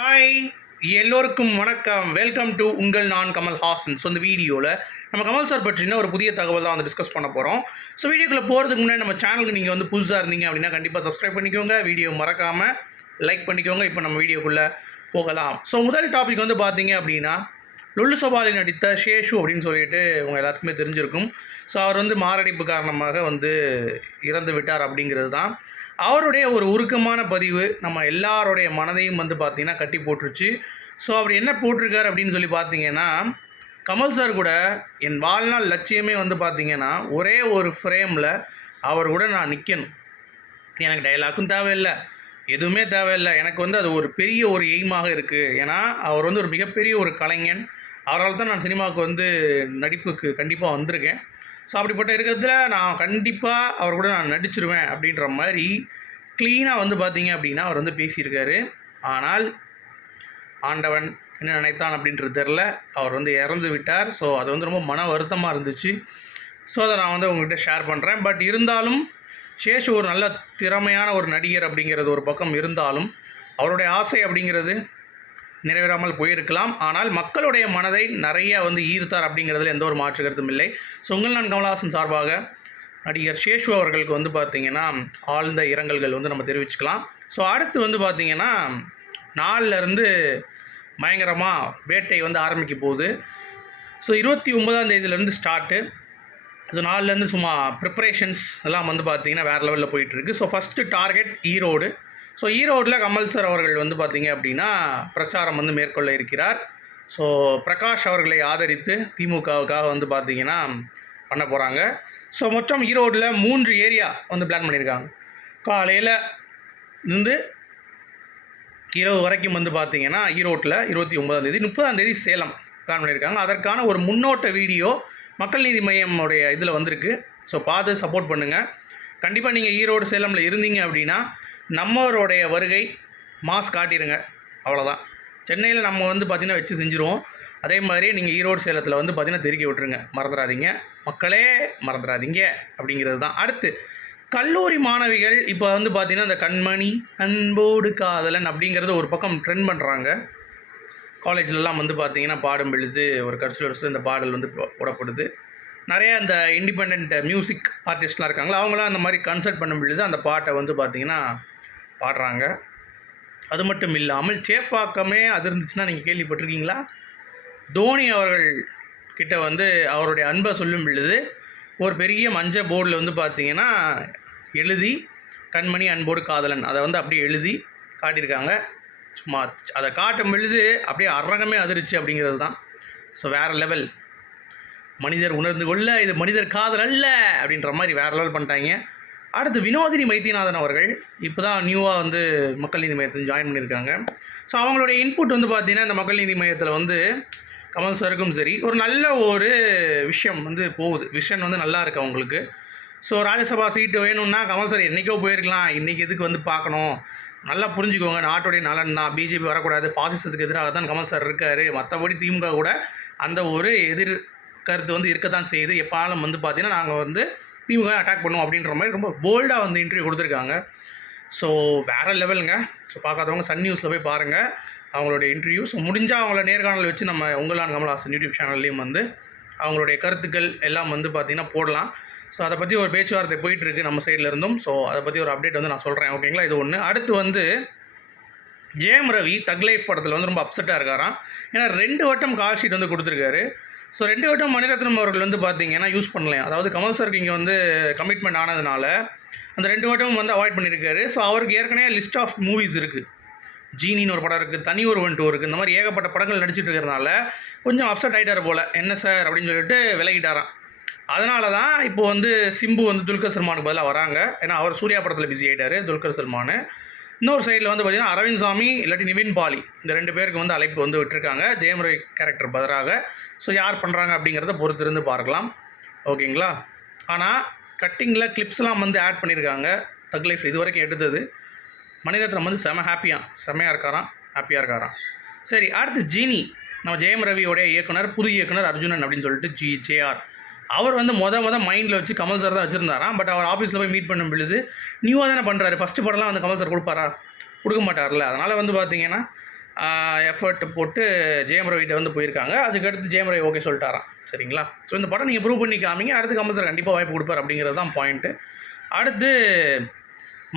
Hi எல்லோருக்கும் வணக்கம். Welcome to உங்கள் நான் கமல் ஹாசன். ஸோ இந்த வீடியோவில் நம்ம கமல் சார் பற்றின ஒரு புதிய தகவல் தான் வந்து டிஸ்கஸ் பண்ண போகிறோம் ஸோ வீடியோக்குள்ளே போகிறதுக்கு முன்னாடி நம்ம சேனலுக்கு நீங்கள் வந்து புதுசாக இருந்தீங்க அப்படின்னா கண்டிப்பாக சப்ஸ்கிரைப் பண்ணிக்கோங்க. வீடியோ மறக்காமல் லைக் பண்ணிக்கோங்க. இப்போ நம்ம வீடியோக்குள்ளே போகலாம். ஸோ முதல் டாபிக் வந்து பார்த்தீங்க அப்படின்னா லுல்லு சபாலி நடித்த ஷேஷு அப்படின்னு சொல்லிட்டு உங்கள் எல்லாத்துக்குமே தெரிஞ்சிருக்கும். ஸோ அவர் வந்து மாரடைப்பு காரணமாக வந்து இறந்து விட்டார் அப்படிங்கிறது தான் அவருடைய ஒரு உருக்கமான பதிவு நம்ம எல்லாருடைய மனதையும் வந்து பார்த்திங்கன்னா கட்டி போட்டுருச்சு. ஸோ அவர் என்ன போட்டிருக்காரு அப்படின்னு சொல்லி பார்த்தீங்கன்னா கமல் சார் கூட என் வாழ்நாள் லட்சியமே வந்து பார்த்திங்கன்னா ஒரே ஒரு ஃப்ரேமில் அவர் கூட நான் நிற்கணும் எனக்கு டைலாக்கும் தேவையில்லை. எதுவுமே தேவையில்லை. எனக்கு வந்து அது ஒரு பெரிய ஒரு எய்மாக இருக்குது ஏன்னா அவர் வந்து ஒரு மிகப்பெரிய ஒரு கலைஞன். அவரால் தான் நான் சினிமாவுக்கு வந்து நடிப்புக்கு கண்டிப்பாக வந்திருக்கேன். ஸோ அப்படிப்பட்ட இருக்கிறதுல நான் கண்டிப்பாக அவர் கூட நான் நடிச்சிருவேன் அப்படின்ற மாதிரி க்ளீனாக வந்து பார்த்தீங்க அப்படின்னா அவர் வந்து பேசியிருக்காரு. ஆனால் ஆண்டவன் என்ன நினைத்தான் அப்படின்றது தெரில அவர் வந்து இறந்து விட்டார். ஸோ அது வந்து ரொம்ப மன வருத்தமாக இருந்துச்சு. ஸோ அதை நான் வந்து உங்கள்கிட்ட ஷேர் பண்ணுறேன் பட் இருந்தாலும் சேஷு ஒரு நல்ல திறமையான ஒரு நடிகர் அப்படிங்கிறது ஒரு பக்கம் இருந்தாலும் அவருடைய ஆசை அப்படிங்கிறது நிறைவேறாமல் போயிருக்கலாம். ஆனால் மக்களுடைய மனதை நிறைய வந்து ஈர்த்தார் அப்படிங்கிறதுல எந்த ஒரு மாற்று கருத்தும் இல்லை. ஸோ உங்கள் நான் கமலஹாசன் சார்பாக நடிகர் சேஷு அவர்களுக்கு வந்து பார்த்திங்கன்னா ஆழ்ந்த இரங்கல்கள் வந்து நம்ம தெரிவிச்சுக்கலாம். ஸோ அடுத்து வந்து பார்த்திங்கன்னா நாளிலேருந்து பயங்கரமாக வேட்டை வந்து ஆரம்பிக்க போகுது. ஸோ இருபத்தி ஒன்பதாம் தேதியிலேருந்து ஸ்டார்ட்டு ஸோ நாலுலேருந்து சும்மா ப்ரிப்பரேஷன்ஸ் எல்லாம் வந்து பார்த்திங்கன்னா வேறு லெவலில் போயிட்டுருக்கு so first target Erode. So ஈரோட்டில் கமல் சார் அவர்கள் வந்து பார்த்திங்க அப்படின்னா பிரச்சாரம் வந்து மேற்கொள்ள இருக்கிறார். ஸோ பிரகாஷ் அவர்களை ஆதரித்து திமுகவுக்காக வந்து பார்த்திங்கன்னா பண்ண போகிறாங்க ஸோ மொத்தம் ஈரோட்டில் மூன்று ஏரியா வந்து பிளான் பண்ணியிருக்காங்க காலையில் இருந்து இரவு வரைக்கும் வந்து பார்த்தீங்கன்னா ஈரோட்டில் இருபத்தி ஒன்பதாந்தேதி முப்பதாந்தேதி சேலம் பிளான் பண்ணியிருக்காங்க அதற்கான ஒரு முன்னோட்ட வீடியோ மக்கள் நீதி மையமுடைய இதில் வந்திருக்கு. ஸோ பார்த்து சப்போர்ட் பண்ணுங்கள் கண்டிப்பாக நீங்கள் ஈரோடு சேலமில் இருந்தீங்க அப்படின்னா நம்மவருடைய வருகை மாஸ் காட்டிடுங்க. அவ்வளோதான் சென்னையில் நம்ம வந்து பார்த்திங்கன்னா வச்சு செஞ்சுருவோம். அதே மாதிரி நீங்கள் ஈரோடு சேலத்தில் வந்து பார்த்திங்கன்னா தெருக்கி விட்டுருங்க. மறந்துடாதீங்க மக்களே மறந்துடாதீங்க அப்படிங்கிறது தான் அடுத்து கல்லூரி மாணவிகள் இப்போ வந்து பார்த்திங்கன்னா இந்த கண்மணி அன்போடு காதலன் அப்படிங்கிறத ஒரு பக்கம் ட்ரெண்ட் பண்ணுறாங்க காலேஜ்லலாம் வந்து பார்த்திங்கன்னா பாடும் பொழுது ஒரு கல்ச்சுரல்ஸ் இந்த பாடல் வந்து போ- போடப்படுது. நிறைய இந்த இண்டிபெண்ட் மியூசிக் ஆர்டிஸ்ட்லாம் இருக்காங்களா அவங்களாம் அந்த மாதிரி கன்சர்ட் பண்ணும் பொழுது அந்த பாட்டை வந்து பார்த்திங்கன்னா பாடுறாங்க. அது மட்டும் இல்லாமல் சேப்பாக்கமே அது இருந்துச்சுன்னா நீங்கள் கேள்விப்பட்டிருக்கீங்களா? தோனி அவர்கள் கிட்ட வந்து அவருடைய அன்பை சொல்லும் பொழுது ஒரு பெரிய மஞ்சள் போர்டில் வந்து பார்த்தீங்கன்னா எழுதி கண்மணி அன்போடு காதலன். அதை வந்து அப்படியே எழுதி காட்டியிருக்காங்க. சும்மா அதை காட்டும் பொழுது அப்படியே அரங்கமே அதிர்ச்சி அப்படிங்கிறது தான். ஸோ வேறு லெவல் மனிதர் உணர்ந்து கொள்ள இது மனிதர் காதல் அல்ல அப்படின்ற மாதிரி வேறு லெவல் பண்ணிட்டாங்க. அடுத்து வினோதினி மைத்தியநாதன் அவர்கள் இப்போ தான் நியூவாக வந்து மக்கள் நீதி மையத்தில் ஜாயின் பண்ணியிருக்காங்க. ஸோ அவங்களுடைய இன்புட் வந்து பார்த்திங்கன்னா இந்த மக்கள் நீதி மையத்தில் வந்து கமல் சாருக்கும் சரி ஒரு நல்ல ஒரு விஷயம் வந்து போகுது. விஷன் வந்து நல்லா இருக்குது அவங்களுக்கு. ஸோ ராஜ்யசபா சீட்டு வேணும்னா கமல் சார் என்றைக்கோ போயிருக்கலாம். இன்றைக்கி எதுக்கு வந்து பார்க்கணும்? நல்லா புரிஞ்சுக்கோங்க. நாட்டுடைய நலன் தான். பிஜேபி வரக்கூடாது. பாசிசத்துக்கு எதிராக தான் கமல் சார் இருக்கார். மற்றபடி திமுக கூட அந்த ஒரு எதிர் கருத்து வந்து இருக்க தான் செய்யுது எப்பாலும் வந்து பார்த்திங்கன்னா நாங்கள் வந்து திமுக அட்டாக் பண்ணுவோம் அப்படின்ற மாதிரி ரொம்ப போல்டாக வந்து இன்டர்வியூ கொடுத்துருக்காங்க. ஸோ வேறு லெவலுங்க ஸோ பார்க்காதவங்க சன் நியூஸில் போய் பாருங்கள் அவங்களுடைய இன்டர்வியூ ஸோ முடிஞ்சால் அவங்கள நேர்காணல் வச்சு நம்ம உங்களான் கமல்ஹாசன் யூடியூப் சேனல்லையும் வந்து அவங்களுடைய கருத்துக்கள் எல்லாம் வந்து பார்த்திங்கன்னா போடலாம். ஸோ அதை பற்றி ஒரு பேச்சுவார்த்தை போயிட்டுருக்கு நம்ம சைடில் இருந்தும். ஸோ அதை பற்றி ஒரு அப்டேட் வந்து நான் சொல்கிறேன் ஓகேங்களா இது ஒன்று அடுத்து வந்து ஜெயம் ரவி தக் லைஃப் படத்தில் வந்து ரொம்ப அப்செட்டாக இருக்காராம். ஏன்னா ரெண்டு வட்டம் கால் ஷீட் வந்து கொடுத்துருக்காரு. ஸோ ரெண்டு வட்டம் மணிரத்னம் அவர்கள் வந்து பார்த்தீங்கன்னா யூஸ் பண்ணலையா? அதாவது கமல் சாருக்கு இங்கே வந்து கமிட்மெண்ட் ஆனதுனால அந்த ரெண்டு வட்டமும் வந்து அவாய்ட் பண்ணியிருக்காரு ஸோ அவருக்கு ஏற்கனவே லிஸ்ட் ஆஃப் மூவிஸ் இருக்குது ஜீனின்னு ஒரு படம் இருக்குது தனி ஒரு வன்ட்டு இருக்குது இந்த மாதிரி ஏகப்பட்ட படங்கள் நடிச்சிட்டு இருக்கிறதுனால கொஞ்சம் அப்செட் ஆகிட்டார் போல். என்ன சார் அப்படின்னு சொல்லிட்டு விலகிட்டாராம். அதனால தான் இப்போ வந்து சிம்பு வந்து துல்கர் சல்மானுக்கு பதிலாக வராங்க. ஏன்னா அவர் சூர்யா படத்தில் பிஸி ஆகிட்டார் துல்கர் சல்மான். இன்னொரு சைடில் வந்து பார்த்தீங்கன்னா அரவிந்த் சாமி இல்லாட்டி நிவின் பாலி. இந்த ரெண்டு பேருக்கு வந்து அழைப்பு வந்து விட்டுருக்காங்க. ஜெயம் ரவி கேரக்டர் பதிலாக. ஸோ யார் பண்ணுறாங்க அப்படிங்கிறத பொறுத்திருந்து பார்க்கலாம். ஓகேங்களா? ஆனால் கட்டிங்கில் கிளிப்ஸ்லாம் வந்து ஆட் பண்ணியிருக்காங்க தக் லைஃப் இது வரைக்கும் எடுத்தது. மணிரத்னம் வந்து செம ஹாப்பியாக செமையாக இருக்காராம் ஹாப்பியாக இருக்காராம். சரி அடுத்து ஜீனி. நம்ம ஜெயம் ரவியோடைய இயக்குனர் புது இயக்குனர் அர்ஜுனன் அப்படின்னு சொல்லிட்டு ஜி ஜேஆர் அவர் வந்து மொத மொத மைண்டில் வச்சு கமல் சார் தான் வச்சுருந்தாராம். பட் அவர் ஆஃபீஸில் போய் மீட் பண்ணும் பொழுது நியூவாக தானே பண்ணுறாரு ஃபஸ்ட்டு படம்லாம் வந்து கமல் சார் கொடுப்பாரா? கொடுக்க மாட்டார்ல அதனால் வந்து பார்த்தீங்கன்னா எஃபர்ட் போட்டு ஜெயம் ரவிட்ட வந்து போயிருக்காங்க. அதுக்கடுத்து ஜெயம் ரவி ஓகே சொல்லிட்டாராம். சரிங்களா? ஸோ இந்த படம் நீங்கள் ப்ரூவ் பண்ணி காமிங்க அடுத்து கமல் சார் கண்டிப்பாக வாய்ப்பு கொடுப்பார் அப்படிங்கிறது தான் பாயிண்ட்டு அடுத்து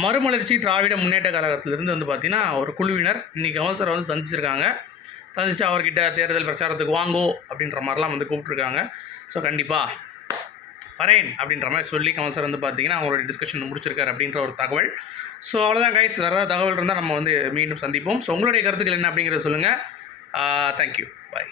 மறுமலர்ச்சி திராவிட முன்னேற்ற கழகத்திலிருந்து வந்து பார்த்தீங்கன்னா ஒரு குழுவினர் இன்றைக்கி கமல் சார் வந்து சந்திச்சிருக்காங்க. சந்திச்சு அவர்கிட்ட தேர்தல் பிரச்சாரத்துக்கு வாங்கோ அப்படின்ற மாதிரிலாம் வந்து கூப்பிட்ருக்காங்க ஸோ கண்டிப்பாக வரேன் அப்படின்ற மாதிரி சொல்லி கமல் சார் வந்து பார்த்தீங்கன்னா அவங்களோட டிஸ்கஷன் முடிச்சிருக்காரு அப்படின்ற ஒரு தகவல். ஸோ அவ்வளோதான் கைஸ் வேறு ஏதாவது தகவல் இருந்தால் நம்ம வந்து மீண்டும் சந்திப்போம். ஸோ உங்களுடைய கருத்துக்கள் என்ன அப்படிங்கிறத சொல்லுங்கள் தேங்க்யூ பாய்